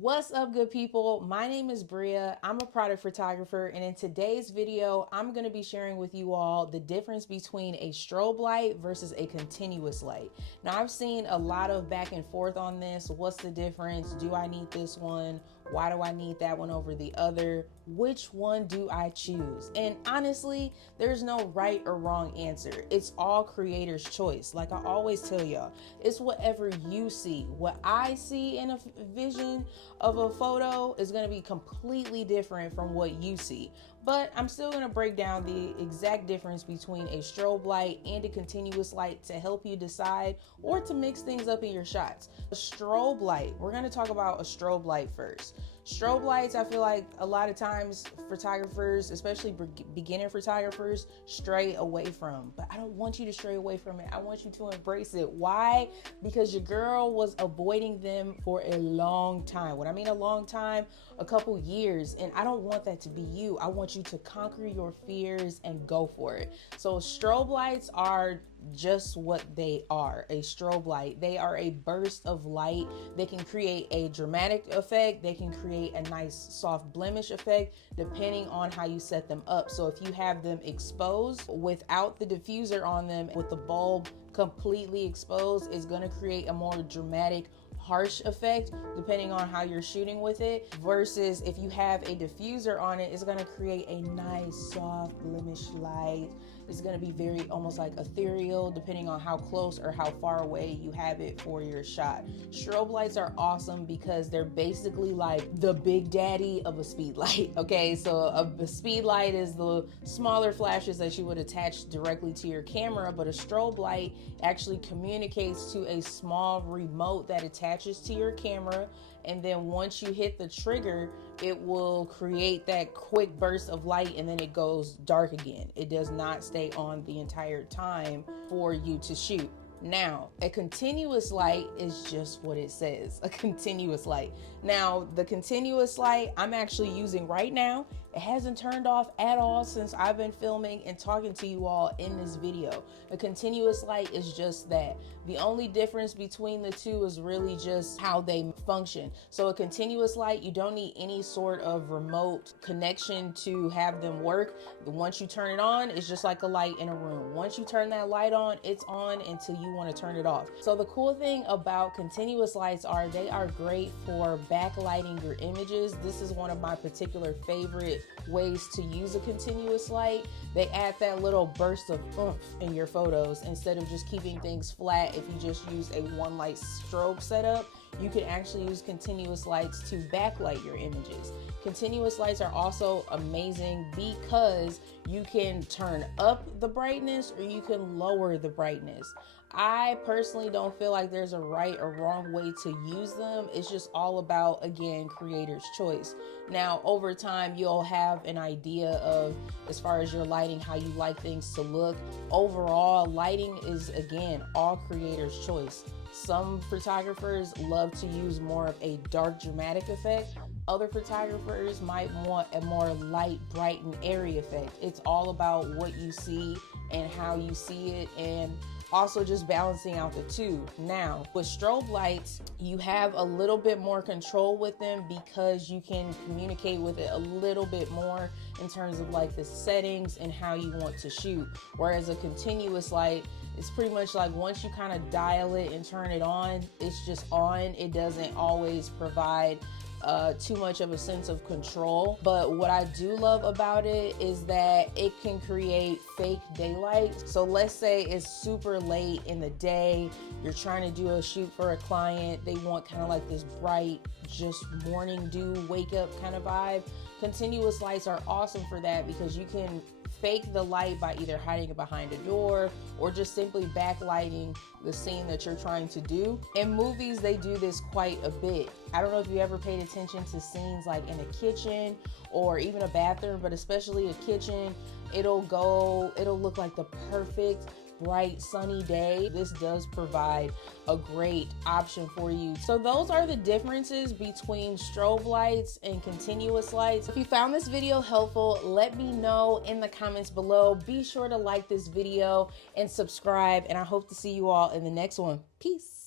What's up, good people? My name is Bria. I'm a product photographer, and in today's video, I'm going to be sharing with you all the difference between a strobe light versus a continuous light. Now, I've seen a lot of back and forth on this. What's the difference? Do I need this one? Why do I need that one over the other? Which one do I choose? And honestly, there's no right or wrong answer. It's all creator's choice. Like I always tell y'all, it's whatever you see. What I see in a vision of a photo is going to be completely different from what you see. But I'm still going to break down the exact difference between a strobe light and a continuous light to help you decide or to mix things up in your shots. A strobe light, we're going to talk about a strobe light first. Strobe lights, I feel like a lot of times photographers, especially beginner photographers, stray away from. But I don't want you to stray away from it. I want you to embrace it. Why? Because your girl was avoiding them for a long time. When I mean a long time, a couple years. And I don't want that to be you. I want you to conquer your fears and go for it. So strobe lights are just what they are, a strobe light. They are a burst of light. They can create a dramatic effect. They can create a nice soft blemish effect depending on how you set them up. So if you have them exposed without the diffuser on them, with the bulb completely exposed, it's going to create a more dramatic, harsh effect depending on how you're shooting with it, versus if you have a diffuser on it, it's going to create a nice soft blemish light. It's going to be very almost like ethereal depending on how close or how far away you have it for your shot. Strobe lights are awesome because they're basically like the big daddy of a speed light. Okay, so a speed light is the smaller flashes that you would attach directly to your camera, but a strobe light actually communicates to a small remote that attaches to your camera, and then once you hit the trigger, it will create that quick burst of light and then it goes dark again. It does not stay on the entire time for you to shoot. Now, a continuous light is just what it says, a continuous light. Now, the continuous light I'm actually using right now, it hasn't turned off at all since I've been filming and talking to you all in this video. A continuous light is just that. The only difference between the two is really just how they function. So a continuous light, you don't need any sort of remote connection to have them work. Once you turn it on, it's just like a light in a room. Once you turn that light on, it's on until you want to turn it off. So the cool thing about continuous lights are they are great for backlighting your images. This is one of my particular favorite ways to use a continuous light. They add that little burst of oomph in your photos. Instead of just keeping things flat, if you just use a one light strobe setup, you can actually use continuous lights to backlight your images. Continuous lights are also amazing because you can turn up the brightness or you can lower the brightness. I personally don't feel like there's a right or wrong way to use them. It's just all about, again, creator's choice. Now, over time, you'll have an idea of, as far as your lighting, how you like things to look. Overall, lighting is, again, all creator's choice. Some photographers love to use more of a dark, dramatic effect. Other photographers might want a more light, bright, and airy effect. It's all about what you see and how you see it, and also just balancing out the two. Now, with strobe lights, you have a little bit more control with them because you can communicate with it a little bit more in terms of like the settings and how you want to shoot. Whereas a continuous light, it's pretty much like once you kind of dial it and turn it on, it's just on. It doesn't always provide too much of a sense of control. But what I do love about it is that it can create fake daylight. So let's say it's super late in the day, you're trying to do a shoot for a client, they want kind of like this bright, just morning dew, wake up kind of vibe. Continuous lights are awesome for that because you can fake the light by either hiding it behind a door or just simply backlighting the scene that you're trying to do. In movies, they do this quite a bit. I don't know if you ever paid attention to scenes like in a kitchen or even a bathroom, but especially a kitchen, it'll look like the perfect bright sunny day. This does provide a great option for you. So those are the differences between strobe lights and continuous lights. If you found this video helpful, let me know in the comments below. Be sure to like this video and subscribe, and I hope to see you all in the next one. Peace.